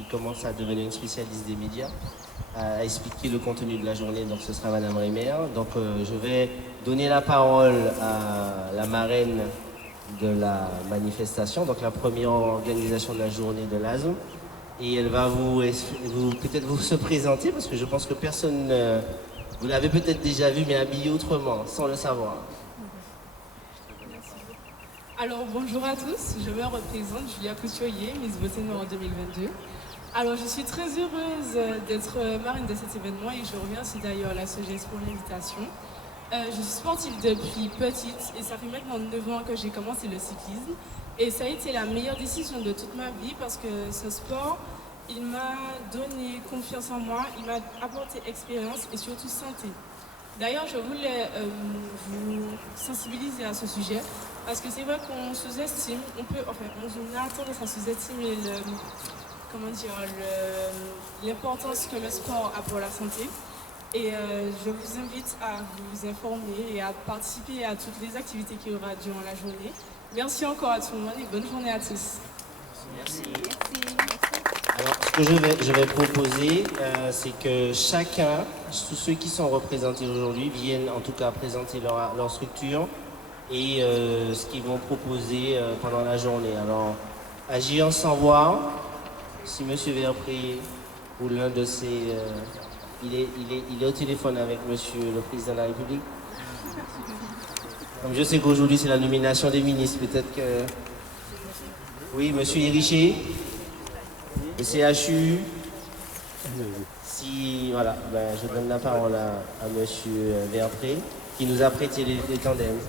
qui commence à devenir une spécialiste des médias, à expliquer le contenu de la journée. Donc ce sera Madame Rémer. Donc je vais donner la parole à la marraine de la manifestation, donc la première organisation de la journée de l'ASM. Et elle va peut-être vous se présenter, parce que je pense que personne, vous l'avez peut-être déjà vu, mais habillé autrement, sans le savoir. Alors bonjour à tous, je me représente Julia Couturier, Miss Beauté Noire 2022. Alors je suis très heureuse d'être marraine de cet événement et je remercie d'ailleurs la SOGES pour l'invitation. Je suis sportive depuis petite et ça fait maintenant 9 ans que j'ai commencé le cyclisme. Et ça a été la meilleure décision de toute ma vie parce que ce sport, il m'a donné confiance en moi, il m'a apporté expérience et surtout santé. D'ailleurs, je voulais vous sensibiliser à ce sujet parce que c'est vrai qu'on sous-estime, on a tendance à sous-estimer l'importance que le sport a pour la santé. Et je vous invite à vous informer et à participer à toutes les activités qu'il y aura durant la journée. Merci encore à tout le monde et bonne journée à tous. Merci. Alors, ce que je vais proposer, c'est que chacun, tous ceux qui sont représentés aujourd'hui, viennent en tout cas présenter leur structure et ce qu'ils vont proposer pendant la journée. Alors, agir sans voir, si M. Verpré ou l'un de ses... il est au téléphone avec M. le Président de la République. Comme je sais qu'aujourd'hui c'est la nomination des ministres, peut-être que... Oui, M. Iriché, le CHU. Si, voilà, je donne la parole à M. Verpré, qui nous a prêté les tandems.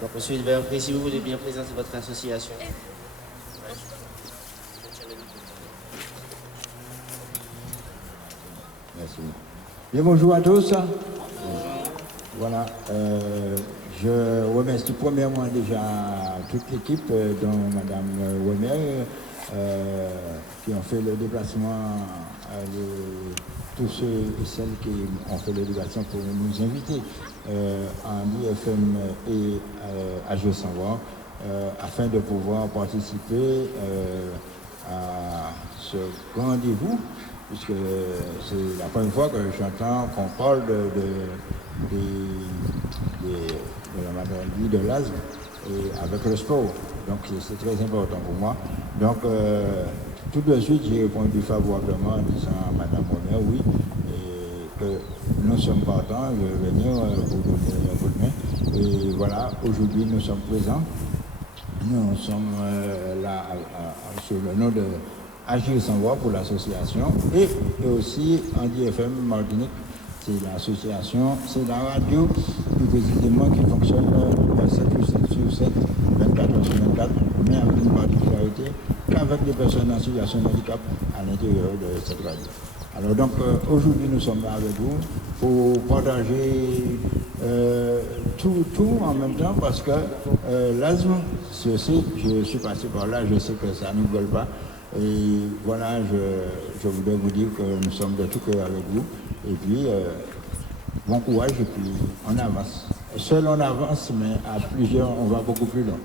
Donc, M. Verpré, si vous voulez bien présenter votre association. Merci. Bien, bonjour à tous. Voilà, je remercie premièrement déjà toute l'équipe, dont Mme Wemer, qui ont fait le déplacement, tous ceux et celles qui ont fait le déplacement pour nous inviter en IFM et à Jeux sans voix, afin de pouvoir participer à ce rendez-vous, puisque c'est la première fois que j'entends qu'on parle de la maladie de l'asthme et avec le sport. Donc c'est très important pour moi. Donc tout de suite j'ai répondu favorablement en disant à Mme Bonner oui, et que nous sommes partants de venir pour donner un coup de main. Et voilà, aujourd'hui nous sommes présents. Nous sommes là sur le nom de Agir sans voix pour l'association et aussi Andy FM Martinique. C'est l'association, c'est la radio plus précisément qui fonctionne 7 sur 7, 24 heures sur 24, mais avec une particularité qu'avec des personnes en situation de handicap à l'intérieur de cette radio. Alors donc aujourd'hui nous sommes là avec vous pour partager tout en même temps parce que l'asthme, je suis passé par là, je sais que ça ne rigole pas. Et voilà, je voudrais vous dire que nous sommes de tout cœur avec vous. Et puis, bon courage et puis on avance. Seul on avance, mais à plusieurs, on va beaucoup plus loin.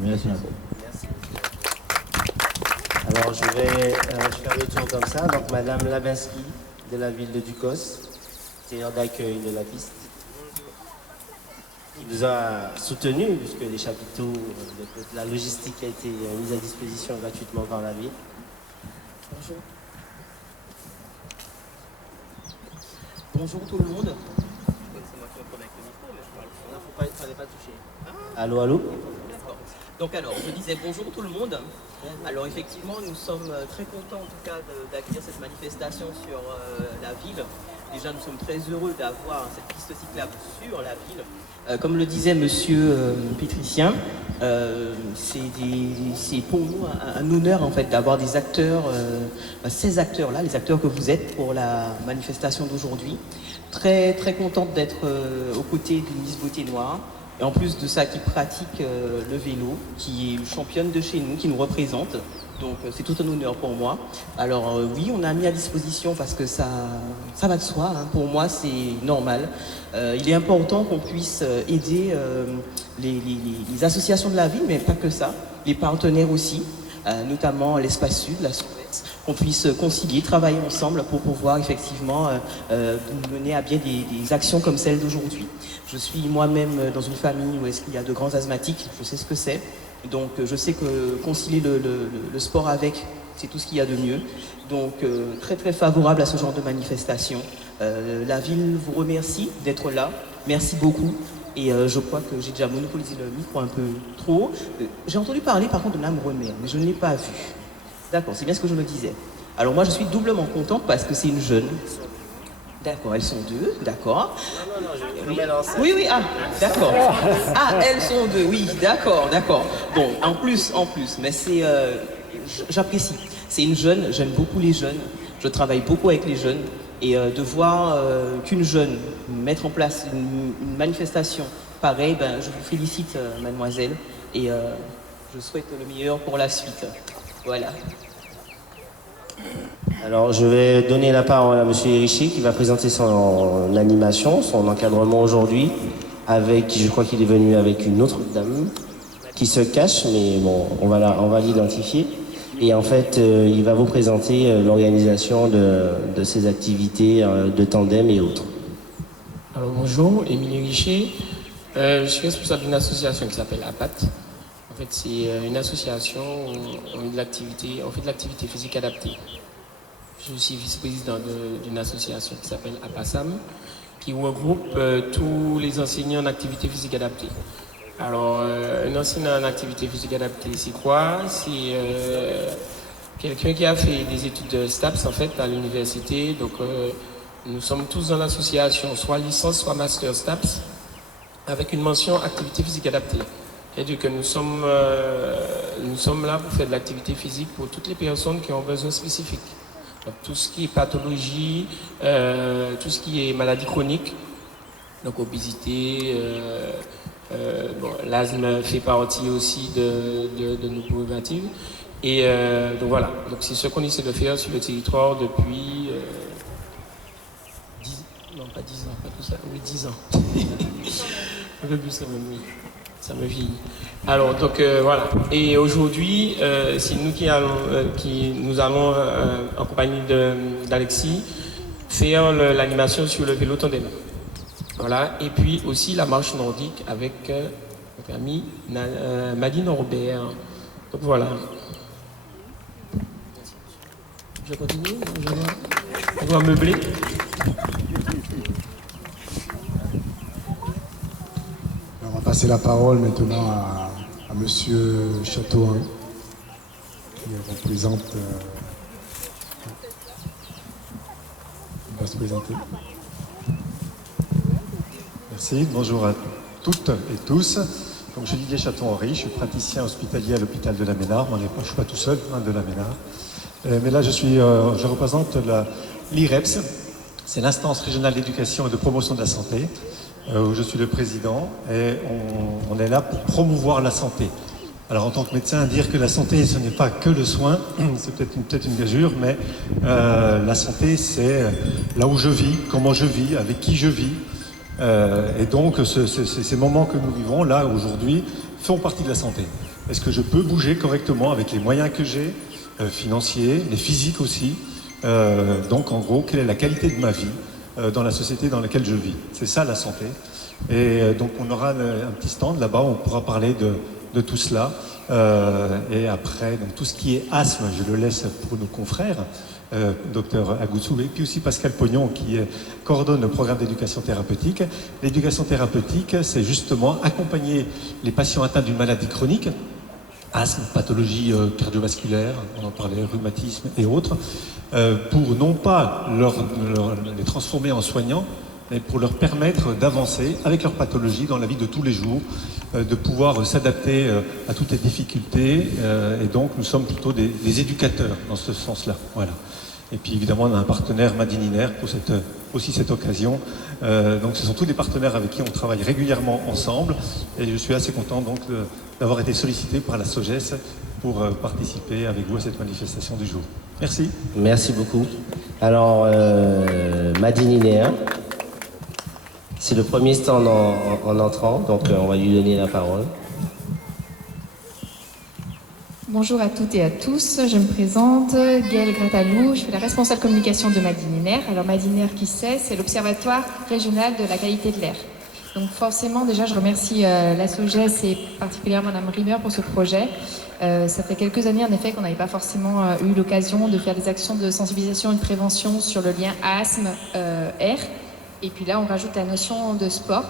Merci encore. Merci. Alors, je vais faire le tour comme ça. Donc, Madame Labinsky, de la ville de Ducos, terre d'accueil de la piste, qui nous a soutenus, puisque les chapiteaux, la logistique a été mise à disposition gratuitement par la ville. Bonjour. Bonjour tout le monde. C'est moi qui me promets avec le micro, mais je parle fort. Il ne fallait pas toucher. Allô, allô. D'accord. Donc alors, je disais bonjour tout le monde. Alors effectivement, nous sommes très contents en tout cas d'accueillir cette manifestation sur la ville. Déjà, nous sommes très heureux d'avoir cette piste cyclable sur la ville. Comme le disait Monsieur Pétricien, c'est pour nous un honneur en fait d'avoir des acteurs, ces acteurs-là, les acteurs que vous êtes pour la manifestation d'aujourd'hui. Très très contente d'être aux côtés d'une Miss Beauté Noire. Et en plus de ça, qui pratique le vélo, qui est championne de chez nous, qui nous représente. Donc c'est tout un honneur pour moi. Alors oui, on a mis à disposition parce que ça va de soi, hein. Pour moi c'est normal. Il est important qu'on puisse aider les associations de la ville, mais pas que ça, les partenaires aussi, notamment l'Espace Sud, la SOES, qu'on puisse concilier, travailler ensemble pour pouvoir effectivement mener à bien des actions comme celle d'aujourd'hui. Je suis moi-même dans une famille où est-ce qu'il y a de grands asthmatiques, je sais ce que c'est. Donc je sais que concilier le sport avec, c'est tout ce qu'il y a de mieux. Donc très très favorable à ce genre de manifestation. La ville vous remercie d'être là. Merci beaucoup. Et je crois que j'ai déjà monopolisé le micro un peu trop. J'ai entendu parler par contre de Mme Remer, mais je ne l'ai pas vue. D'accord, c'est bien ce que je me disais. Alors moi je suis doublement contente parce que c'est une jeune. D'accord, elles sont deux, d'accord. Oui, oui, ah, d'accord. Ah, elles sont deux, oui, d'accord. Bon, en plus, mais c'est, j'apprécie. C'est une jeune, j'aime beaucoup les jeunes, je travaille beaucoup avec les jeunes, et de voir qu'une jeune mettre en place une manifestation pareille, ben, je vous félicite, mademoiselle, et je souhaite le meilleur pour la suite. Voilà. Alors, je vais donner la parole à M. Richer qui va présenter son animation, son encadrement aujourd'hui, avec, je crois qu'il est venu avec une autre dame qui se cache, mais bon, on va l'identifier. Et en fait, il va vous présenter l'organisation de ces activités de tandem et autres. Alors bonjour, Émilie Richer. Je suis responsable d'une association qui s'appelle APAT. En fait, c'est une association où on fait de l'activité physique adaptée. Je suis vice-président d'une association qui s'appelle APASAM, qui regroupe tous les enseignants en activité physique adaptée. Alors, un enseignant en activité physique adaptée, c'est quoi? C'est quelqu'un qui a fait des études de STAPS, en fait, à l'université. Donc, nous sommes tous dans l'association, soit licence, soit master STAPS, avec une mention activité physique adaptée. C'est-à-dire que nous sommes là pour faire de l'activité physique pour toutes les personnes qui ont besoin spécifiques. Donc, tout ce qui est pathologie, tout ce qui est maladie chronique, donc obésité, l'asthme fait partie aussi de nos prérogatives. Et donc voilà, donc c'est ce qu'on essaie de faire sur le territoire depuis 10 ans. Un peu plus quand même, oui. Ça me vieillit. Alors, donc voilà. Et aujourd'hui, c'est nous qui allons en compagnie d'Alexis, faire l'animation sur le vélo tandem. Voilà. Et puis aussi la marche nordique avec notre amie Madine Robert. Donc voilà. Je continue? On doit meubler. On va passer la parole maintenant à Monsieur Château-Henri, qui représente. Il va se présenter. Merci, bonjour à toutes et tous. Comme je dis, Château-Henri, je suis praticien hospitalier à l'hôpital de la Ménard. Je ne suis pas tout seul, de la Ménard. Mais là, je représente l'IREPS, c'est l'instance régionale d'éducation et de promotion de la santé, où je suis le président, et on est là pour promouvoir la santé. Alors en tant que médecin, dire que la santé, ce n'est pas que le soin, c'est peut-être une gageure, mais la santé, c'est là où je vis, comment je vis, avec qui je vis. Et donc ces moments que nous vivons, là, aujourd'hui, font partie de la santé. Est-ce que je peux bouger correctement avec les moyens que j'ai, financiers, les physiques aussi, donc en gros, quelle est la qualité de ma vie dans la société dans laquelle je vis? C'est ça la santé. Et donc on aura un petit stand là-bas, on pourra parler de tout cela. Et après, donc, tout ce qui est asthme, je le laisse pour nos confrères, docteur Agoutsou, et puis aussi Pascal Pognon qui coordonne le programme d'éducation thérapeutique. L'éducation thérapeutique, c'est justement accompagner les patients atteints d'une maladie chronique, asthme, pathologie cardiovasculaire, on en parlait, rhumatisme et autres, pour non pas les transformer en soignants, mais pour leur permettre d'avancer avec leur pathologie dans la vie de tous les jours, de pouvoir s'adapter à toutes les difficultés. Et donc, nous sommes plutôt des éducateurs dans ce sens-là. Voilà. Et puis, évidemment, on a un partenaire, Madine Iner, pour cette occasion. Donc, ce sont tous des partenaires avec qui on travaille régulièrement ensemble. Et je suis assez content donc d'avoir été sollicité par la SOGES pour participer avec vous à cette manifestation du jour. Merci. Merci beaucoup. Alors, Madine Iner. C'est le premier stand en entrant, donc on va lui donner la parole. Bonjour à toutes et à tous, je me présente, Gaëlle Gratalou, je suis la responsable communication de Madininer. Alors Madininer, qui c'est l'Observatoire régional de la qualité de l'air. Donc forcément, déjà, je remercie la SOGES et particulièrement Mme Rimmer pour ce projet. Ça fait quelques années, en effet, qu'on n'avait pas forcément eu l'occasion de faire des actions de sensibilisation et de prévention sur le lien asthme-air. Et puis là, on rajoute la notion de sport.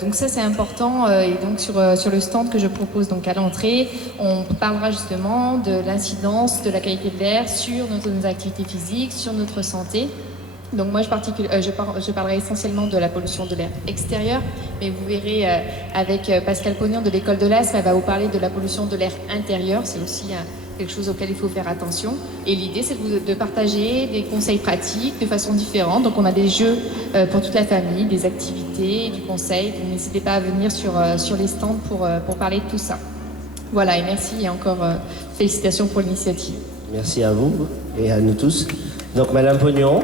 Donc ça, c'est important. Et donc sur le stand que je propose donc à l'entrée, on parlera justement de l'incidence de la qualité de l'air sur nos activités physiques, sur notre santé. Donc moi, je parlerai essentiellement de la pollution de l'air extérieur, mais vous verrez avec Pascal Pognon de l'école de l'asthme, elle va vous parler de la pollution de l'air intérieur. C'est aussi quelque chose auquel il faut faire attention. Et l'idée, c'est de partager des conseils pratiques de façon différente. Donc on a des jeux pour toute la famille, des activités, du conseil. Donc n'hésitez pas à venir sur les stands pour parler de tout ça. Voilà, et merci et encore félicitations pour l'initiative. Merci à vous et à nous tous. Donc Madame Pognon.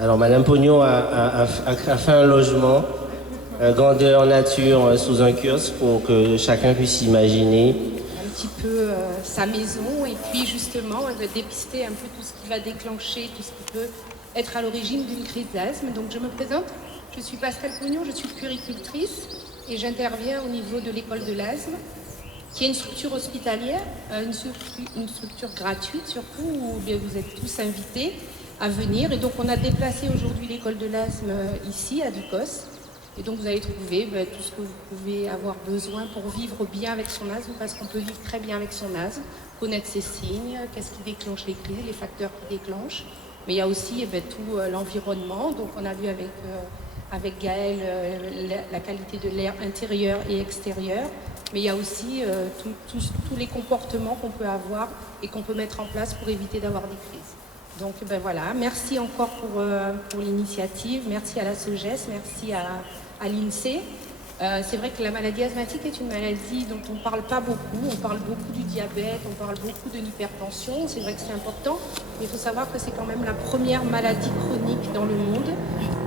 Alors Madame Pognon a fait un logement grandeur nature sous un kiosque pour que chacun puisse imaginer un petit peu sa maison et puis justement dépister un peu tout ce qui va déclencher, tout ce qui peut être à l'origine d'une crise d'asthme. Donc je me présente, je suis Pascal Pognon, je suis puéricultrice et j'interviens au niveau de l'école de l'asthme, qui est une structure hospitalière, une structure gratuite surtout, où bien, vous êtes tous invités à venir. Et donc on a déplacé aujourd'hui l'école de l'asthme ici à Ducos. Et donc vous allez trouver tout ce que vous pouvez avoir besoin pour vivre bien avec son asthme, parce qu'on peut vivre très bien avec son asthme, connaître ses signes, qu'est-ce qui déclenche les crises, les facteurs qui déclenchent. Mais il y a aussi tout l'environnement. Donc on a vu avec Gaëlle la qualité de l'air intérieur et extérieur. Mais il y a aussi tous les comportements qu'on peut avoir et qu'on peut mettre en place pour éviter d'avoir des crises. Donc voilà, merci encore pour l'initiative, merci à la SOGES, merci à l'INSEE. C'est vrai que la maladie asthmatique est une maladie dont on ne parle pas beaucoup. On parle beaucoup du diabète, on parle beaucoup de l'hypertension. C'est vrai que c'est important, mais il faut savoir que c'est quand même la première maladie chronique dans le monde.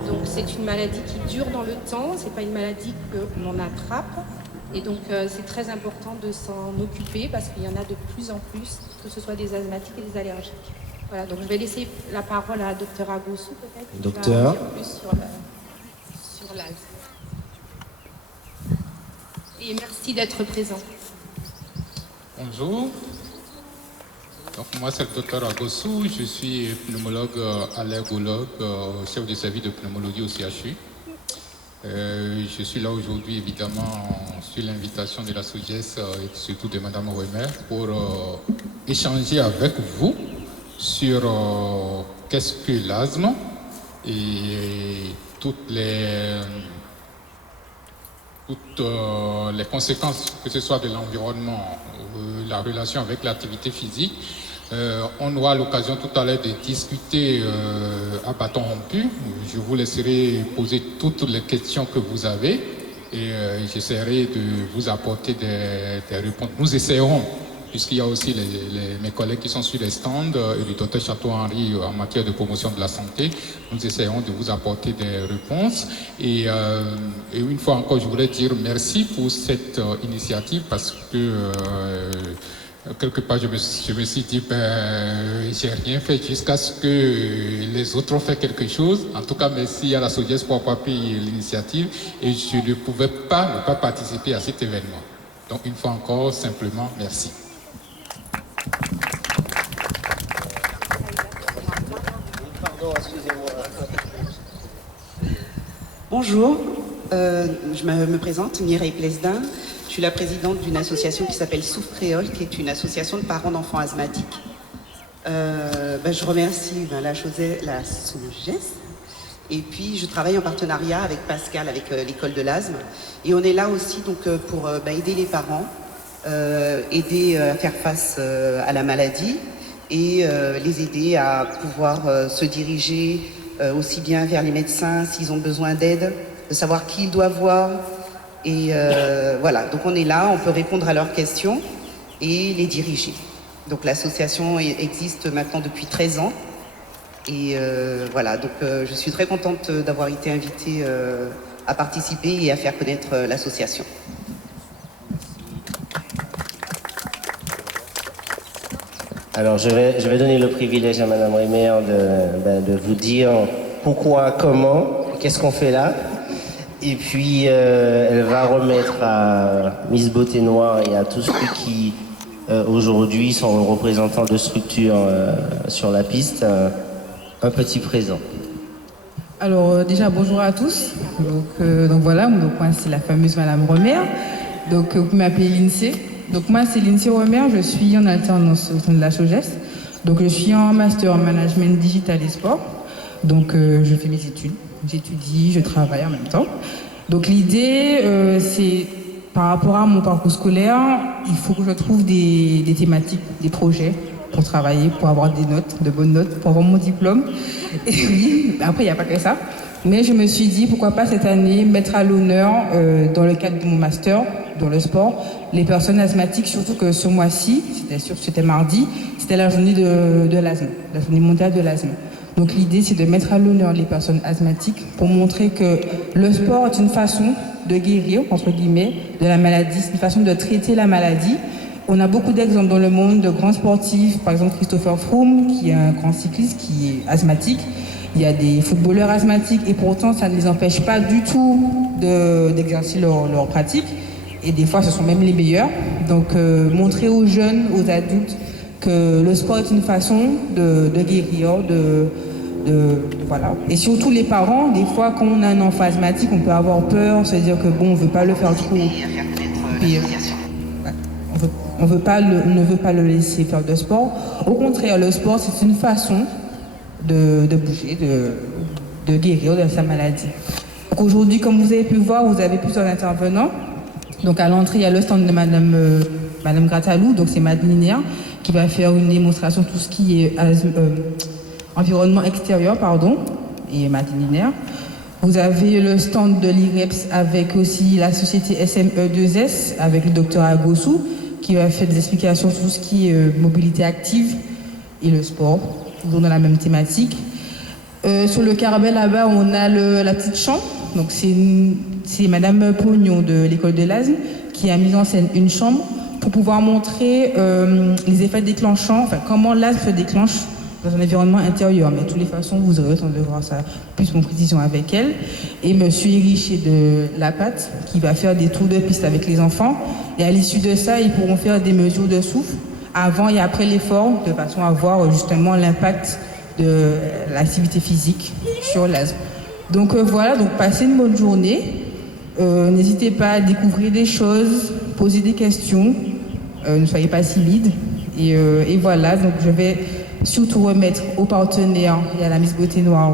Donc c'est une maladie qui dure dans le temps, c'est pas une maladie que l'on attrape. Et donc c'est très important de s'en occuper parce qu'il y en a de plus en plus, que ce soit des asthmatiques et des allergiques. Voilà, donc je vais laisser la parole à Dr Agossou peut-être. Docteur. Qui va en dire plus sur l'asthme. Et merci d'être présent. Bonjour. Donc moi c'est le docteur Agossou, je suis pneumologue allergologue, chef de service de pneumologie au CHU. Je suis là aujourd'hui évidemment sur l'invitation de la SOGES et surtout de Madame Rimmer pour échanger avec vous sur qu'est-ce que l'asthme et toutes les conséquences, que ce soit de l'environnement, la relation avec l'activité physique. On aura l'occasion tout à l'heure de discuter à bâton rompu. Je vous laisserai poser toutes les questions que vous avez et j'essaierai de vous apporter des réponses. Nous essayerons, puisqu'il y a aussi mes collègues qui sont sur les stands et le docteur Château-Henri en matière de promotion de la santé. Nous essayerons de vous apporter des réponses. Et une fois encore, je voudrais dire merci pour cette initiative parce que quelque part, je me suis dit, j'ai rien fait jusqu'à ce que les autres ont fait quelque chose. En tout cas, merci à la SOGES pour avoir pris l'initiative et je ne pouvais pas ne pas participer à cet événement. Donc, une fois encore, simplement, merci. Pardon, excusez-moi. Bonjour, je me présente, Mireille Plesdin. Je suis la présidente d'une association qui s'appelle Souffle Créole, qui est une association de parents d'enfants asthmatiques. Je remercie la SOGES. Et puis, je travaille en partenariat avec Pascal, avec l'école de l'asthme. Et on est là aussi donc, pour aider les parents, aider à faire face à la maladie et les aider à pouvoir se diriger aussi bien vers les médecins s'ils ont besoin d'aide, de savoir qui ils doivent voir. Et voilà, donc on est là, on peut répondre à leurs questions et les diriger. Donc l'association existe maintenant depuis 13 ans. Et voilà, donc je suis très contente d'avoir été invitée à participer et à faire connaître l'association. Alors, je vais donner le privilège à Madame Rémer de vous dire pourquoi, comment, qu'est-ce qu'on fait là. Et puis, elle va remettre à Miss Beauté Noire et à tous ceux qui, aujourd'hui, sont représentants de structures sur la piste, un petit présent. Alors, déjà, bonjour à tous. Donc voilà, moi, c'est la fameuse Madame Rémer. Donc, vous m'appelez Lindsay. Donc moi, c'est Lindsay Rémer, je suis en alternance au sein de la SOGES. Donc je suis en master en management digital et sport. Donc je fais mes études, j'étudie, je travaille en même temps. Donc l'idée, c'est par rapport à mon parcours scolaire, il faut que je trouve des thématiques, des projets pour travailler, pour avoir des notes, de bonnes notes, pour avoir mon diplôme. Et oui, après, il n'y a pas que ça. Mais je me suis dit, pourquoi pas cette année, mettre à l'honneur, dans le cadre de mon master, dans le sport, les personnes asthmatiques, surtout que ce mois-ci, c'était mardi, c'était la journée de l'asthme, la journée mondiale de l'asthme. Donc l'idée, c'est de mettre à l'honneur les personnes asthmatiques pour montrer que le sport est une façon de guérir, entre guillemets, de la maladie, c'est une façon de traiter la maladie. On a beaucoup d'exemples dans le monde de grands sportifs, par exemple Christopher Froome, qui est un grand cycliste, qui est asthmatique. Il y a des footballeurs asthmatiques et pourtant ça ne les empêche pas du tout d'exercer leur pratique. Et des fois ce sont même les meilleurs. Donc montrer aux jeunes, aux adultes que le sport est une façon de guérir, voilà. Et surtout les parents, des fois quand on a un enfant asthmatique, on peut avoir peur, se dire que bon, on ne veut pas le faire trop. Puis, on ne veut pas le laisser faire de sport. Au contraire, le sport c'est une façon de bouger, de guérir de sa maladie. Donc aujourd'hui, comme vous avez pu voir, vous avez plusieurs intervenants. Donc à l'entrée, il y a le stand de Madame Gratalou, donc c'est Madeleine Linéaire, qui va faire une démonstration de tout ce qui est environnement extérieur, et Madeleine Linéaire. Vous avez le stand de l'IREPS avec aussi la société SME2S, avec le docteur Agossou, qui va faire des explications sur tout ce qui est mobilité active et le sport, toujours dans la même thématique. Sur le carabel là-bas, on a la petite chambre. Donc c'est Madame Pognon de l'école de l'asthme qui a mis en scène une chambre pour pouvoir montrer les effets déclenchants, enfin comment l'asthme se déclenche dans un environnement intérieur. Mais de toutes les façons, vous aurez le temps de voir ça plus en précision avec elle. Et Monsieur Richer de La Patte qui va faire des tours de piste avec les enfants. Et à l'issue de ça, ils pourront faire des mesures de souffle avant et après l'effort, de façon à voir justement l'impact de l'activité physique sur l'asthme. Donc voilà, donc passez une bonne journée. N'hésitez pas à découvrir des choses, poser des questions. Ne soyez pas timides. Et voilà, donc je vais surtout remettre aux partenaires et à la Miss Beauté Noire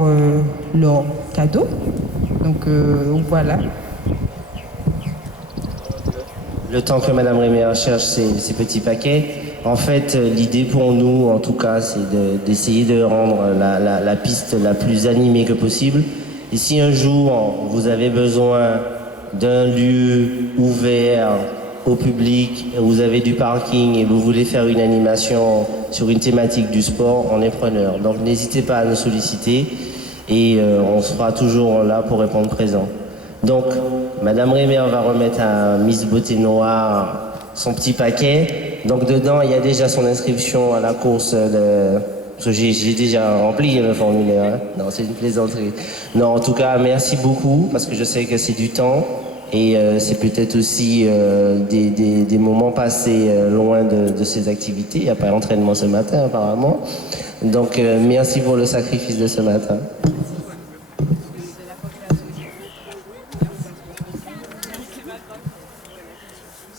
leur cadeau. Donc voilà. Le temps que Madame Rémer cherche ces petits paquets, en fait, l'idée pour nous, en tout cas, c'est d'essayer de rendre la piste la plus animée que possible. Et si un jour, vous avez besoin d'un lieu ouvert au public, vous avez du parking et vous voulez faire une animation sur une thématique du sport, on est preneur. Donc n'hésitez pas à nous solliciter et on sera toujours là pour répondre présent. Donc, Madame Rémer va remettre à Miss Beauté Noire son petit paquet. Donc dedans, il y a déjà son inscription à la course de... Parce que j'ai déjà rempli le formulaire. Hein. Non, c'est une plaisanterie. Non, en tout cas, merci beaucoup, parce que je sais que c'est du temps. Et c'est peut-être aussi des moments passés loin de ces activités. Il n'y a pas d'entraînement ce matin, apparemment. Donc, merci pour le sacrifice de ce matin.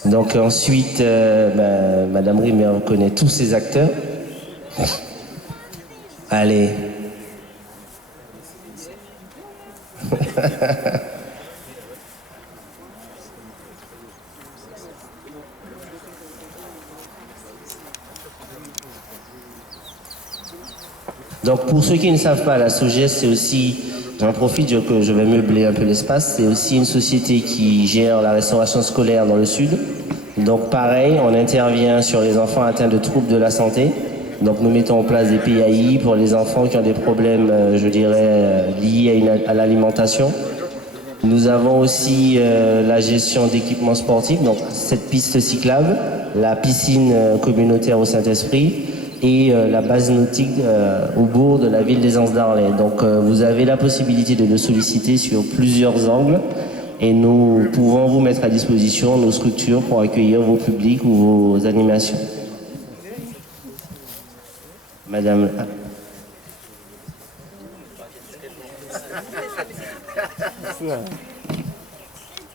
Donc ensuite, Madame Rémer connaît tous ses acteurs. Allez. Donc pour ceux qui ne savent pas, la SOGES, c'est aussi, j'en profite que je vais meubler un peu l'espace, c'est aussi une société qui gère la restauration scolaire dans le sud. Donc pareil, on intervient sur les enfants atteints de troubles de la santé. Donc nous mettons en place des PAI pour les enfants qui ont des problèmes, je dirais, liés à l'alimentation. Nous avons aussi la gestion d'équipements sportifs, donc cette piste cyclable, la piscine communautaire au Saint-Esprit et la base nautique au bourg de la ville des Anses d'Arlay. Donc vous avez la possibilité de le solliciter sur plusieurs angles et nous pouvons vous mettre à disposition nos structures pour accueillir vos publics ou vos animations. Madame...